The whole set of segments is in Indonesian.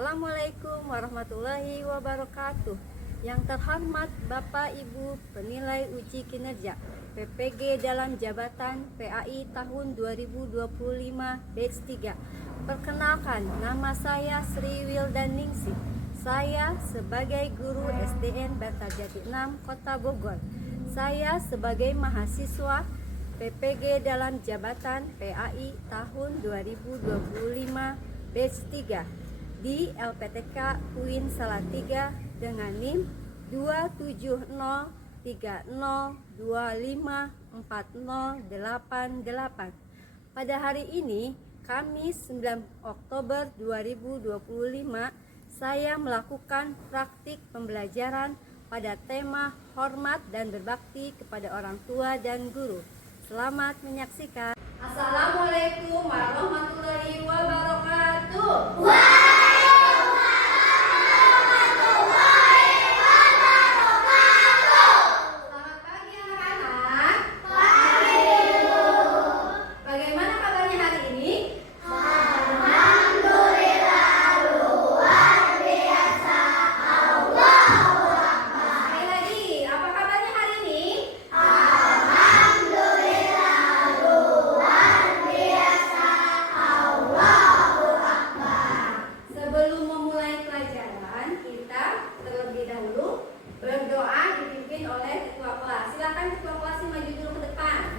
Assalamualaikum warahmatullahi wabarakatuh. Yang terhormat Bapak Ibu penilai uji kinerja PPG dalam jabatan PAI tahun 2025 batch 3. Perkenalkan, nama saya Sri Wildaningsih. Saya sebagai guru SDN Bantarjati 6 Kota Bogor. Saya sebagai mahasiswa PPG dalam jabatan PAI tahun 2025 batch 3 di LPTK UIN Salatiga dengan NIM 27030254088. Pada hari ini, Kamis 9 Oktober 2025, saya melakukan praktik pembelajaran pada tema hormat dan berbakti kepada orang tua dan guru. Selamat menyaksikan. Assalamualaikum warahmatullahi wabarakatuh. Berdoa dipimpin oleh ketua kelas. Silakan ketua kelas maju dulu ke depan.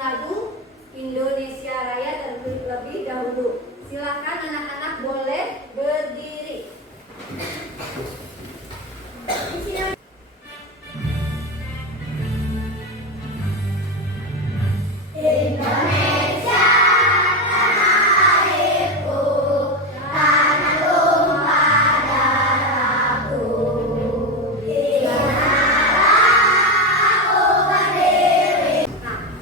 Lagu Indonesia Raya terlebih dahulu. Silakan anak-anak boleh berdiri. Indonesia tanah airku, tanah tumpah darahku. Di mana aku berdiri.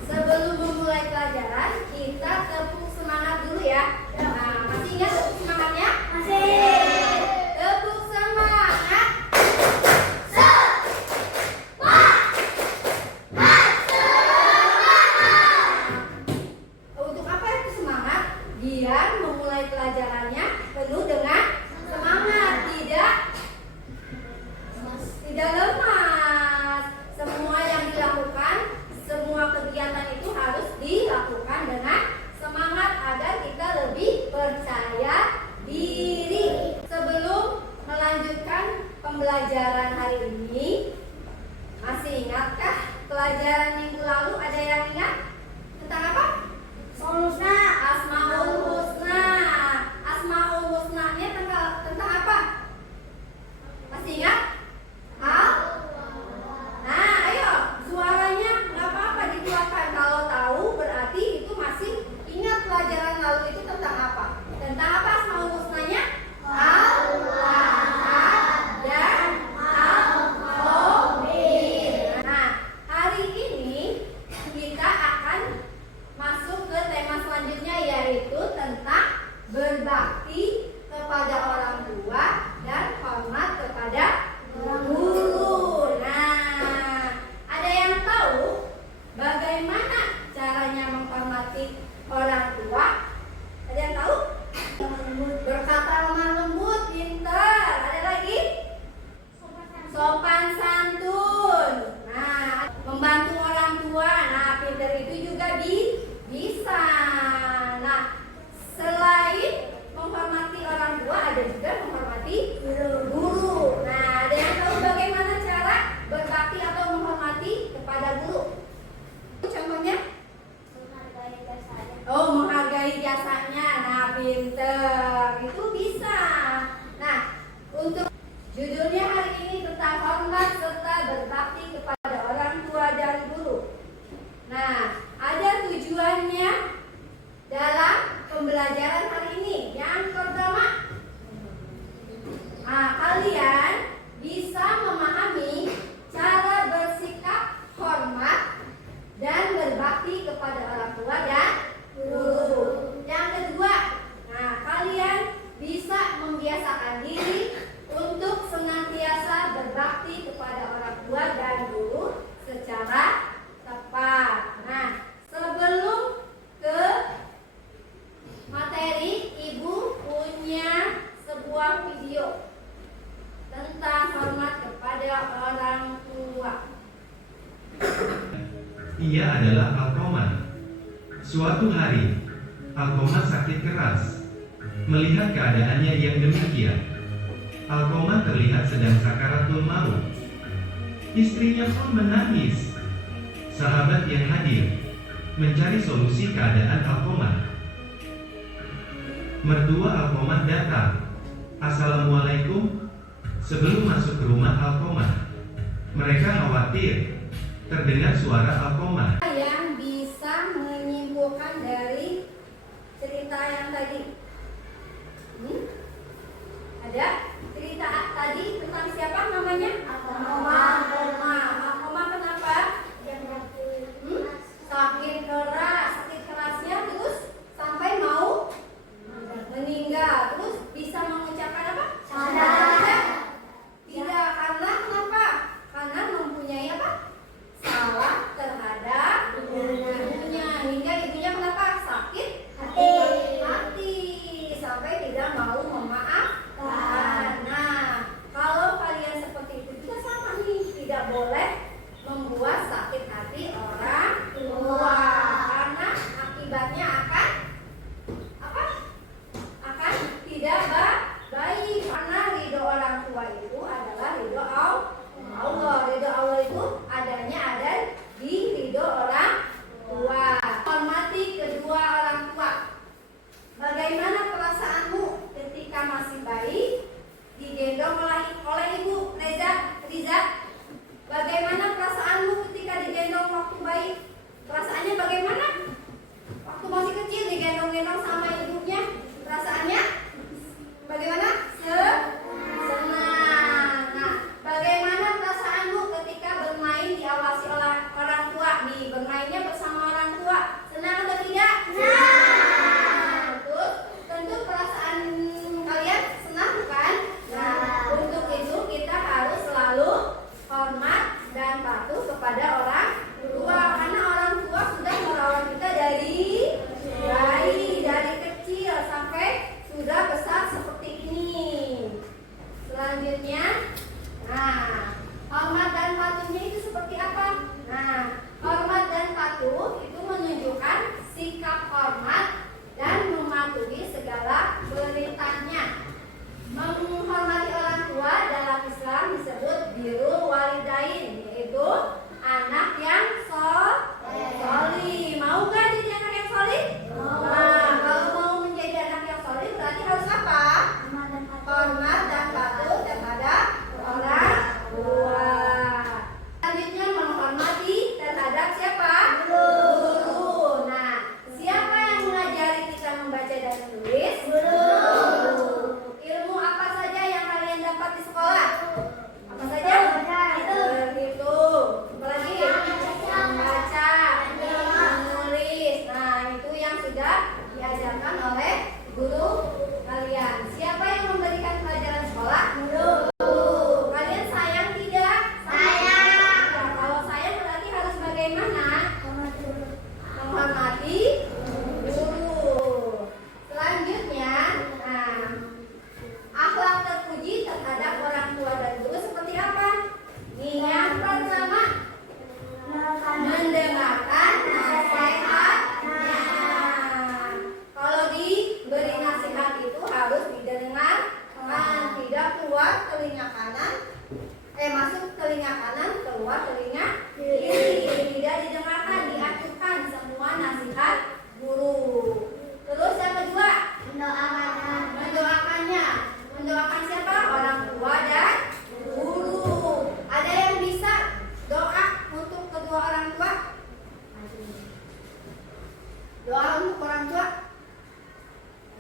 Sebelum memulai pelajaran, kita tepuk semangat dulu ya. Nah, masih ingat tepuk semangatnya? Masih. Tepuk semangat. Untuk apa itu semangat? Biar memulai pelajarannya penuh dengan semangat, tidak lemas. Semua yang dilakukan, semua kegiatan itu harus dilakukan dengan semangat agar kita lebih percaya diri. Sebelum melanjutkan pembelajaran hari ini, masih ingatkah pelajaran minggu lalu? Ada yang ingat? Tentang apa? Asmaul Husna. Asmaul pinter, itu bisa. Nah, untuk judulnya hari ini tentang hormat serta berbakti kepada orang tua dan guru. Nah, ada tujuannya dalam pembelajaran hari ini. Yang pertama, kalian bisa memahami cara bersikap hormat dan berbakti kepada orang tua dan guru. Yang kedua, kalian bisa membiasakan diri untuk senantiasa berbakti kepada orang tua dan guru secara tepat. Nah, sebelum ke materi, Ibu punya sebuah video tentang hormat kepada orang tua. Ia adalah Alkoman. Suatu hari, Alkoman sakit keras. Melihat keadaannya yang demikian, Alkoman terlihat sedang sakaratul maut. Istrinya pun menangis. Sahabat yang hadir mencari solusi keadaan Alkoman. Mertua Alkoman datang. Assalamualaikum. Sebelum masuk ke rumah Alkoman, mereka khawatir terdengar suara Alkoman. Yang bisa menyimpulkan dari cerita yang tadi? Ada cerita tadi tentang siapa namanya? Alkoman kenapa? Sakit keras. Sakit kerasnya terus sampai mau meninggal. Terus bisa mengucapkan apa? Tidak, karena kenapa? Karena mempunyai apa? Salah terhadap ibunya. Hingga ibunya kenapa? Sakit hati.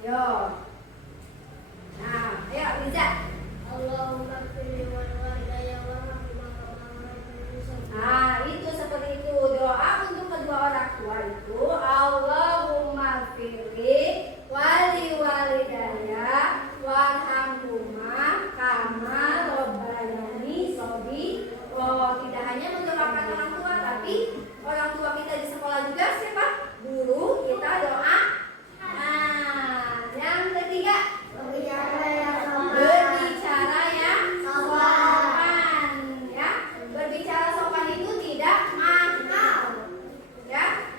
Yo. Nah, ayo Riza. Allahumma qfirli wal walidayya warhamhuma kama rabbayani shaghira. Nah, itu seperti itu. Doa untuk kedua orang tua itu Allahumma firli wali walidayya warhamhuma kama rabbayani shaghira. Oh, tidak hanya mendoakan orang tua, tapi orang tua kita di sekolah juga siapa? Guru kita doa. Nah, yang ketiga Berbicara yang sopan. berbicara yang sopan, ya. Berbicara sopan itu tidak mahal, ya.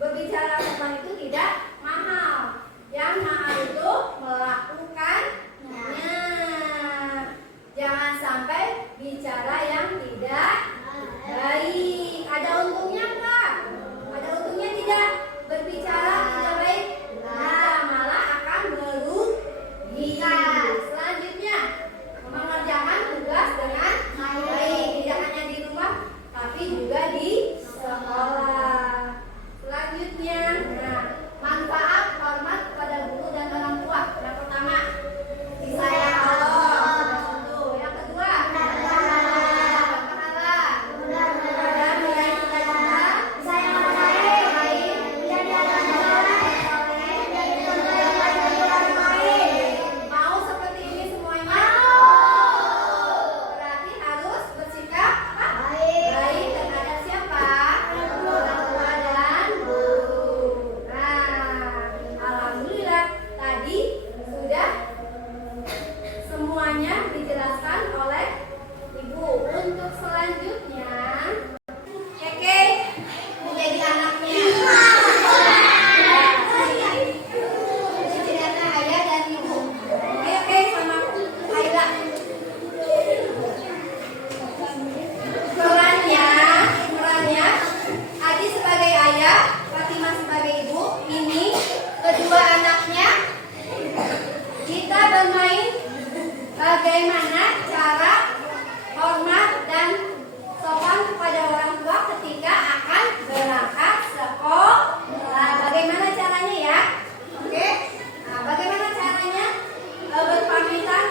Berbicara sopan itu tidak mahal. Yang mahal itu melakukannya. Jangan sampai bicara yang tidak baik. Ada untungnya enggak? Ada untungnya tidak? Berbicara tidak baik, nah, malah akan merugikan. Selanjutnya, mengerjakan tugas dengan baik, tidak hanya di rumah, tapi juga di sekolah. Selanjutnya, nah, manfaat hormat kepada guru dan orang tua. Yang pertama, disayang Allah. Satu. Yang kedua, dapat pahala. Dan meraih cita-cita. Sayang orang lain. Dan diajarkan orang lain. Mau seperti ini semuanya? Berarti harus bersikap apa? Baik terhadap siapa? Orang tua dan guru. Nah, alhamdulillah tadi sudah semuanya dijelaskan oleh Ibu. Untuk selanjutnya, Keke menjadi anaknya. Cerita ayah dan ibu. Ayo Keke sama Ayla. Perannya Adi sebagai ayah, Fatimah sebagai ibu. Ini kedua anaknya. Kita bermain bagaimana cara hormat dan sopan kepada orang tua ketika akan berangkat sekolah. Bagaimana caranya ya? Oke. Nah, bagaimana caranya berpamitan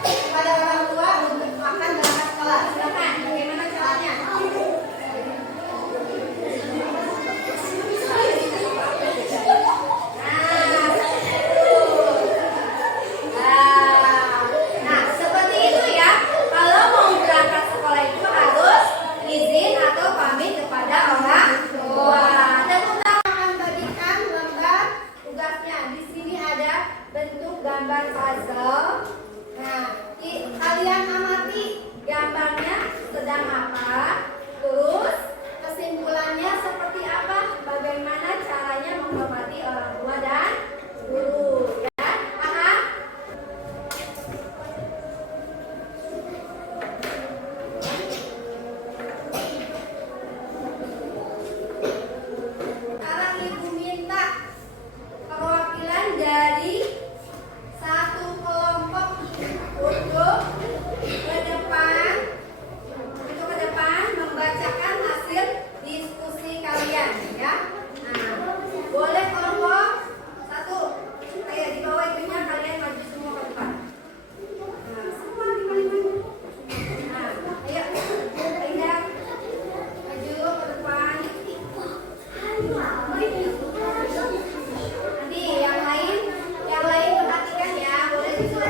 kepada orang tua untuk akan berangkat sekolah? Silakan. Bagaimana caranya? Nah, seperti itu ya. Kalau mau berangkat sekolah itu harus izin atau pamit kepada orang tua. Dan kita akan bagikan gambar tugasnya. Di sini ada bentuk gambar puzzle. Nah, kalian amati gambarnya sedang apa, terus kesimpulannya seperti apa, bagaimana caranya menghormati orang tua dan guru. Ya, paham? Sekarang Ibu minta perwakilan dari satu kelompok untuk ke depan membacakan hasil diskusi kalian, ya. Nah, boleh kelompok satu, kayak di bawah itunya kalian maju semua ke depan. Nah, semua lima-limanya. Nah, ayo, Indah, maju ke depan. Nanti yang lain perhatikan ya, boleh duduk.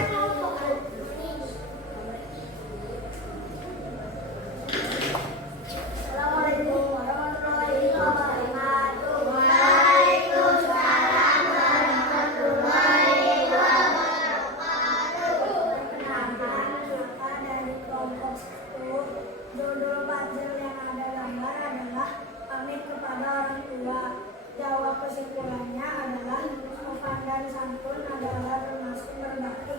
Assalamualaikum warahmatullahi wabarakatuh. Waalaikumsalam warahmatullahi wabarakatuh. Perkenalkan, maka dari kelompok 10, judul puzzle yang ada gambar adalah pamit kepada orang tua. Jawab kesimpulannya adalah sopan dan santun adalah termasuk berbakti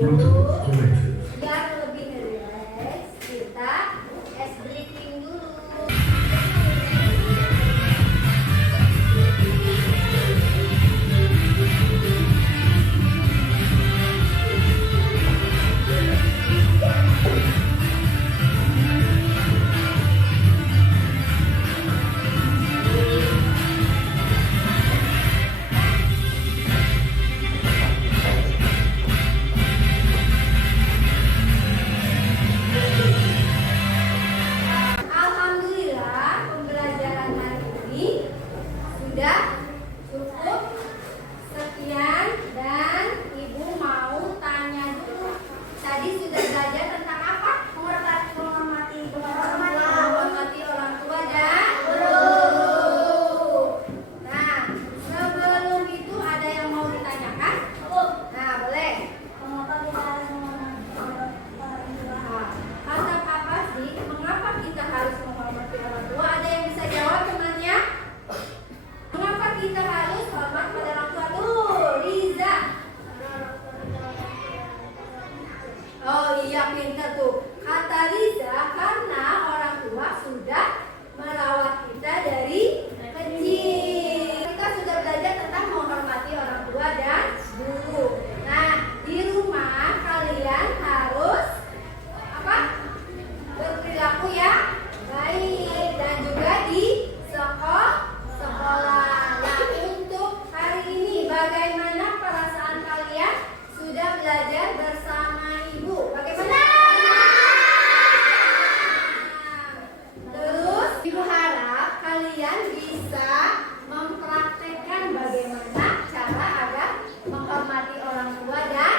Biar lebih rileks, kita ice breaking dulu. Alhamdulillah, pembelajaran hari ini sudah cukup sekian dan Ibu mau tanya dulu. Tadi sudah belajar tentang apa? Menghormati orang tua dan guru. Nah, sebelum itu ada yang mau ditanyakan? Nah, boleh. Mengapa kita harus menghormati orang tua? Kata apa sih? Mengapa kita harus menghormati orang tua? Ada yang bisa jawab temannya? Mengapa kita harus hormat pada orang tua? Tuh, Riza. Oh iya, pintar tuh. Kata Riza, karena orang tua sudah merawat kita dari kecil. Kita sudah belajar tentang menghormati orang tua dan guru. Nah, di rumah kalian harus apa? Berperilaku yang baik dan juga di sekolah. Nah, untuk hari ini bagaimana perasaan kalian sudah belajar bersama Ibu? Bagaimana? Terus Ibu harap kalian bisa mempraktekkan bagaimana cara agar menghormati orang tua dan